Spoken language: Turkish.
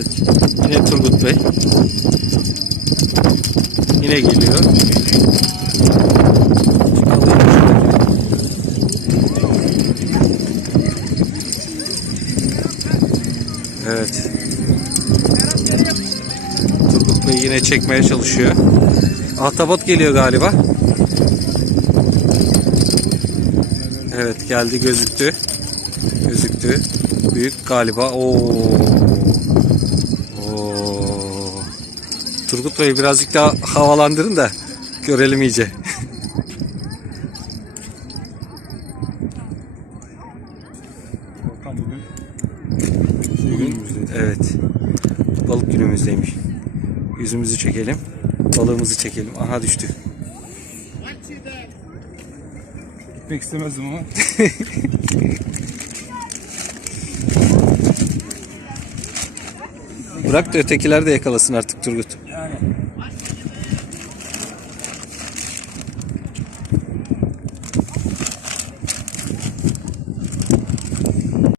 Evet. Yine Turgut Bey. Yine geliyor. Evet. Turgut Bey yine çekmeye çalışıyor. Ahtapot geliyor galiba. Evet geldi gözüktü. Gözüktü. Büyük galiba. Oo. Turgut Bey birazcık daha havalandırın da görelim iyice. Bugün, evet. Balık günümüzdeymiş. Yüzümüzü çekelim. Balığımızı çekelim. Aha düştü. gitmek istemezdim ama Bırak da ötekiler de yakalasın artık Turgut. Yani.